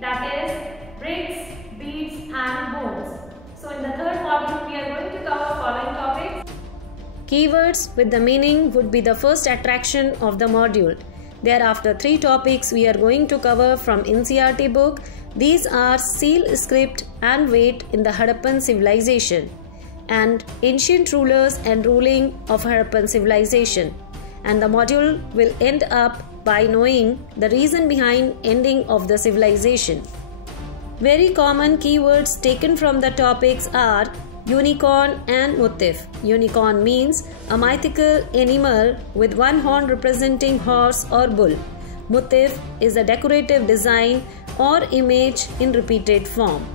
that is bricks, beads and bones. So in the third module we are going to cover following topics. Keywords with the meaning would be the first attraction of the module. Thereafter 3 topics we are going to cover from NCERT book. These are seal, script and weight in the Harappan civilization and ancient rulers and ruling of Harappan civilization. And the module will end up by knowing the reason behind ending of the civilization. Very common keywords taken from the topics are unicorn and motif. Unicorn means a mythical animal with one horn representing horse or bull. Motif is a decorative design or image in repeated form.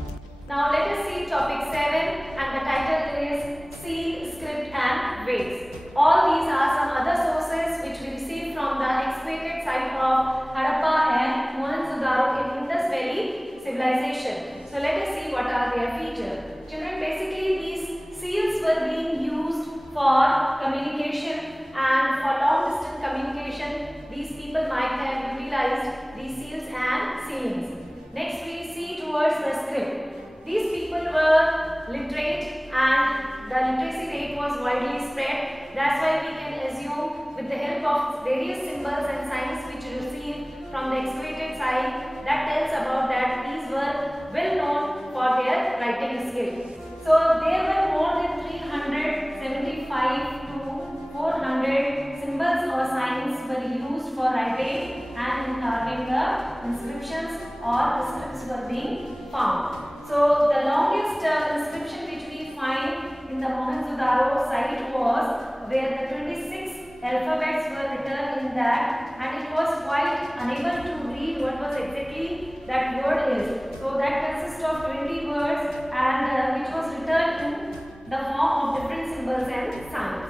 Now let us see topic 7 and the title is seal, script and weights. All these are some other sources which we received from the excavated site of Harappa and Mohenjo-daro in Indus Valley civilization. So let us see what are their features. Children, basically these seals were being used for communication and for long distance communication. These people might have utilized these seals and sealings. Next we see towards the script. These people were literate and the literacy rate was widely spread. That's why we can assume with the help of various symbols and signs which we received from the excavated site, that tells about that these were well known for their writing skill. So there were more than 375 to 400 symbols or signs were used for writing and in carving the inscriptions or the scripts were being found. So the longest inscription which we find in the Mohenjo-daro site was where the 26 alphabets were written in that, and it was quite unable to read what was exactly that word is. So that consists of 20 words and which was written in the form of different symbols and signs.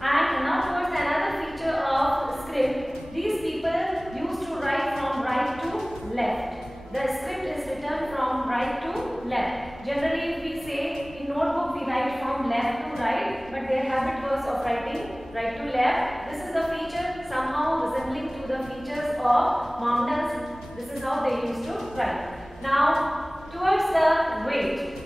And now towards another feature of script, these people used to write from right to left. The script is written from right to left. Generally if we say in notebook we write from left to right, but their habit was of writing right to left. This is the feature somehow resembling to the features of mountains. This is how they used to write. Now towards the weight.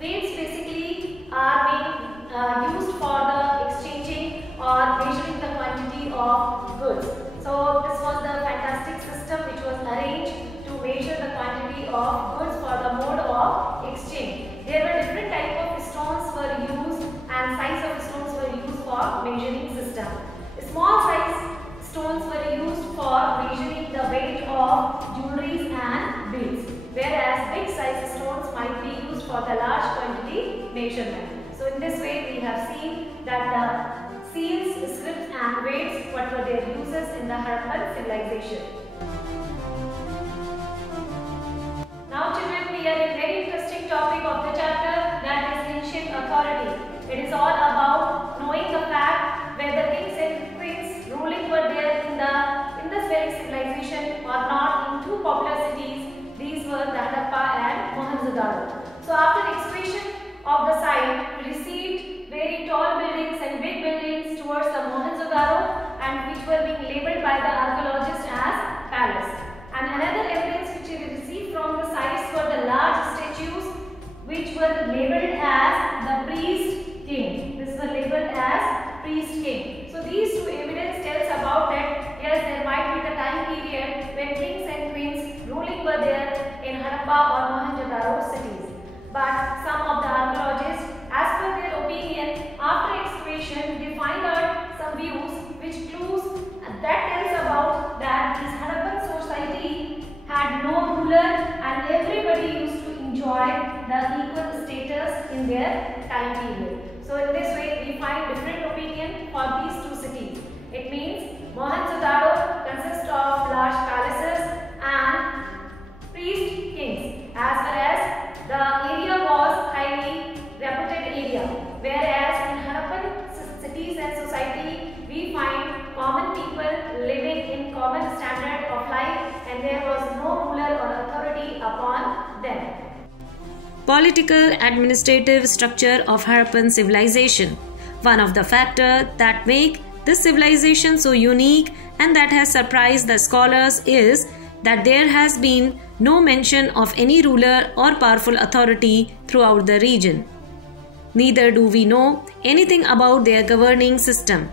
Weights basically are being used for the exchanging or measuring the quantity of goods. So this was the fantastic system which was arranged to measure the quantity of goods for the mode of exchange. There were different types of stones were used and size of stones were used for measuring system. Small size stones were used for measuring the weight of jewelries and beads, whereas big size stones might be used for the large quantity measurement. So in this way we have seen that the seals, scripts and weights, what were their uses in the Harappan civilization. Now children, we are in a very interesting topic of the chapter, that is ancient authority. It is all about knowing the fact whether kings and queens ruling were there in the Indus Valley civilization or not in two popular cities. These were the Harappa and Mohenjo-daro. So after excavation of the site, we received very tall buildings and big buildings towards the Mohenjo-daro and which were being labelled by the archaeologists as palace. And another evidence which we received from the sites were the large statues which were labelled as the priest king. This were labelled as priest king. So these two evidence tells about that yes, there might be the time period when kings and queens ruling were there in Harappa or Mohenjo-daro cities. But some of the archaeologists, as per their opinion, after excavation they find out some views which clues that tells about that this Harappan society had no ruler and everybody used to enjoy the equal status in their time period. So in this way we find different opinion for these two cities. It means Mohenjo-daro consists of large palaces and priest kings, as well as the area was highly reputed area, whereas in Harappan cities and society we find common people living in common standard of life and there was no ruler or authority upon them. Political administrative structure of Harappan civilization. One of the factors that make this civilization so unique and that has surprised the scholars is that there has been No mention of any ruler or powerful authority throughout the region. Neither do we know anything about their governing system.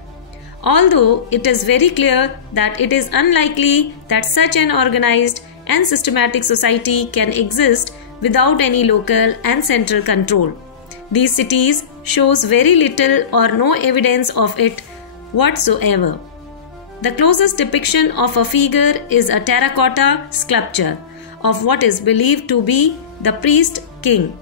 Although it is very clear that it is unlikely that such an organized and systematic society can exist without any local and central control. These cities shows very little or no evidence of it whatsoever. The closest depiction of a figure is a terracotta sculpture of what is believed to be the priest king.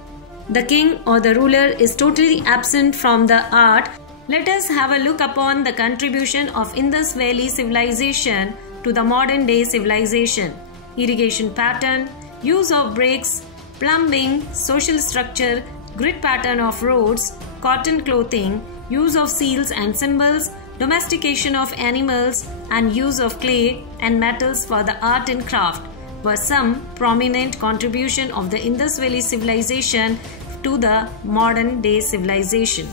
The king or the ruler is totally absent from the art. Let us have a look upon the contribution of Indus Valley civilization to the modern day civilization. Irrigation pattern, use of bricks, plumbing, social structure, grid pattern of roads, cotton clothing, use of seals and symbols, domestication of animals, and use of clay and metals for the art and craft were some prominent contribution of the Indus Valley civilization to the modern day civilization.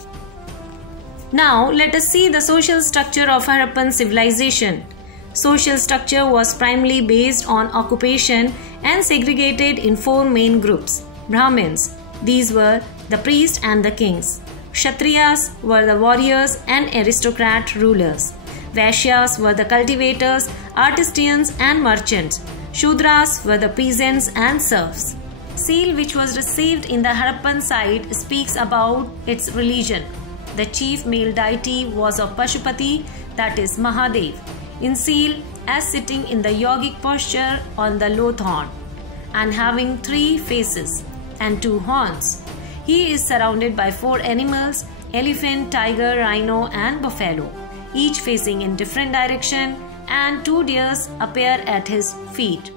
Now let us see the social structure of Harappan civilization. Social structure was primarily based on occupation and segregated in four main groups. Brahmins, these were the priests and the kings. Kshatriyas were the warriors and aristocrat rulers. Vaishyas were the cultivators, artisans and merchants. Shudras were the peasants and serfs. Seal which was received in the Harappan site speaks about its religion. The chief male deity was of Pashupati, that is Mahadev, in seal as sitting in the yogic posture on the low thorn and having 3 faces and 2 horns. He is surrounded by 4 animals, elephant, tiger, rhino and buffalo, each facing in different direction, and 2 deers appear at his feet.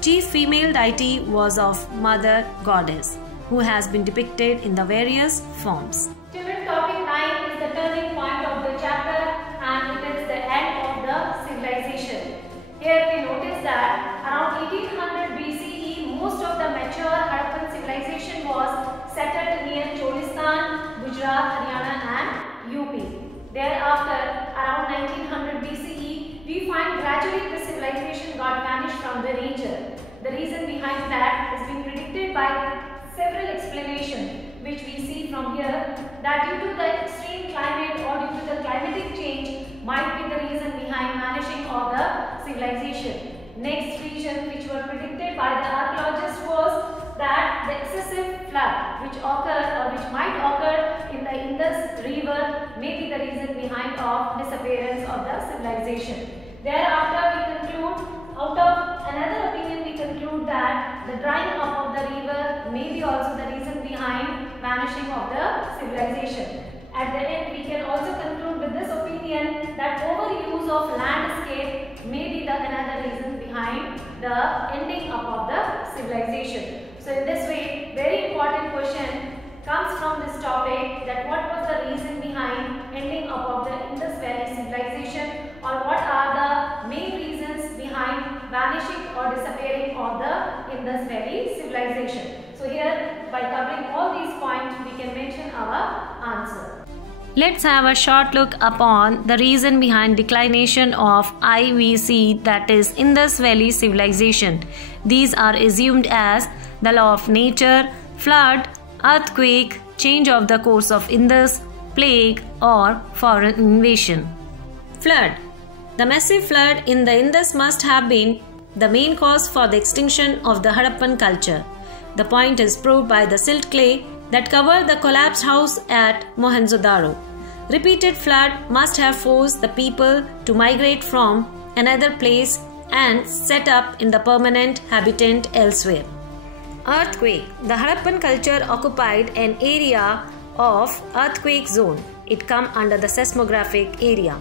Chief female deity was of Mother Goddess, who has been depicted in the various forms. Children, topic 9 is the turning point of the chapter and it is the end of the civilization. Here we notice that around 1800 BCE, most of the mature Harappan civilization was settled near Cholistan, Gujarat, Haryana and UP. Thereafter, around 1900 BCE, we find gradually the civilization got vanished from the region. The reason behind that has been predicted by several explanations, which we see from here, that due to the extreme climate or due to the climatic change might be the reason behind vanishing of the civilization. Next region which were predicted by the archaeologists was that the excessive flood which occurred or which might occur in the Indus river may be the reason behind of disappearance of the civilization. Thereafter we conclude, out of another opinion we conclude that the drying up of the river may be also the reason behind vanishing of the civilization. At the end we can also conclude with this opinion that overuse of landscape may be the another reason behind the ending up of the civilization. So in this way, very important question comes from this topic, that what was the reason behind ending up of the Indus Valley civilization, or what are the main reasons behind vanishing or disappearing of the Indus Valley civilization. So here, by covering all these points, we can mention our answer. Let's have a short look upon the reason behind declination of IVC, that is Indus Valley civilization. These are assumed as the law of nature, flood, earthquake, change of the course of Indus, plague or foreign invasion. Flood. The massive flood in the Indus must have been the main cause for the extinction of the Harappan culture. The point is proved by the silt clay that covered the collapsed house at Mohenjo-daro. Repeated flood must have forced the people to migrate from another place and set up in the permanent habitat elsewhere. Earthquake. The Harappan culture occupied an area of earthquake zone. It come under the seismographic area.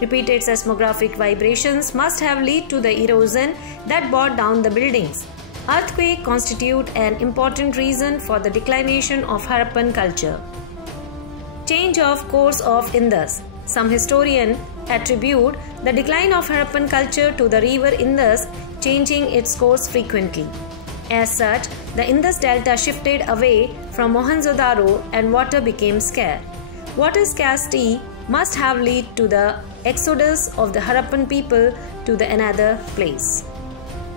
Repeated seismographic vibrations must have led to the erosion that brought down the buildings. Earthquake constitute an important reason for the declination of Harappan culture. Change of course of Indus. Some historians attribute the decline of Harappan culture to the river Indus changing its course frequently. As such, the Indus Delta shifted away from Mohenjo-daro and water became scarce. Water scarcity must have led to the exodus of the Harappan people to the another place.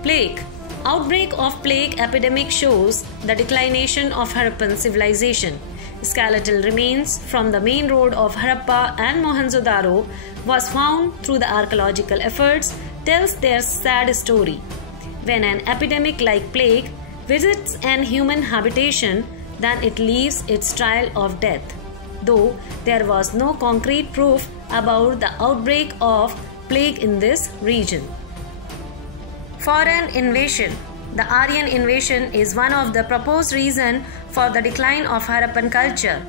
Plague. Outbreak of plague epidemic shows the declination of Harappan civilization. Skeletal remains from the main road of Harappa and Mohenjo-daro was found through the archaeological efforts tells their sad story. When an epidemic like plague visits an human habitation, then it leaves its trail of death. Though there was no concrete proof about the outbreak of plague in this region. Foreign invasion. The Aryan invasion is one of the proposed reasons for the decline of Harappan culture.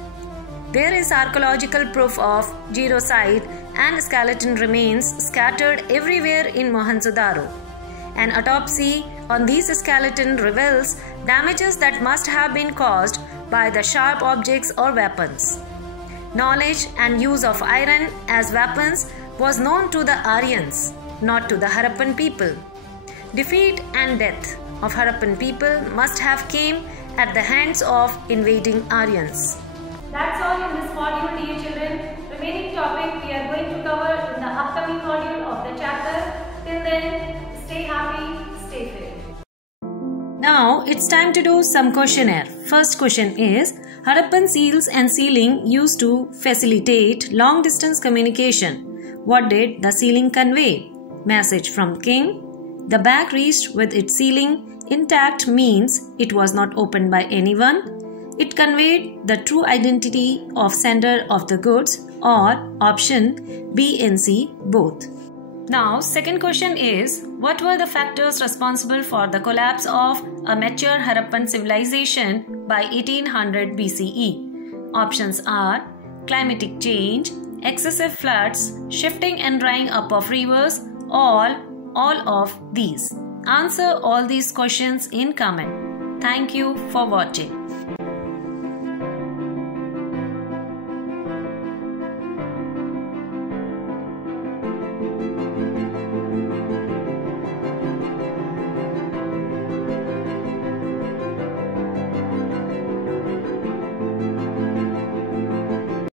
There is archaeological proof of genocide and skeleton remains scattered everywhere in Mohenjo-daro. An autopsy on these skeletons reveals damages that must have been caused by the sharp objects or weapons. Knowledge and use of iron as weapons was known to the Aryans, not to the Harappan people. Defeat and death of Harappan people must have came at the hands of invading Aryans. That's all in this module, dear children. Remaining topic we are going to cover in the upcoming module of the chapter. Till then, stay happy, stay fit. Now it's time to do some questionnaire. First question is, Harappan seals and sealing used to facilitate long distance communication. What did the sealing convey? Message from king. The bag reached with its sealing intact means it was not opened by anyone. It conveyed the true identity of sender of the goods, or option B and C both. Now second question is, what were the factors responsible for the collapse of a mature Harappan civilization by 1800 BCE? Options are climatic change, excessive floods, shifting and drying up of rivers, all of these. Answer all these questions in comment. Thank you for watching.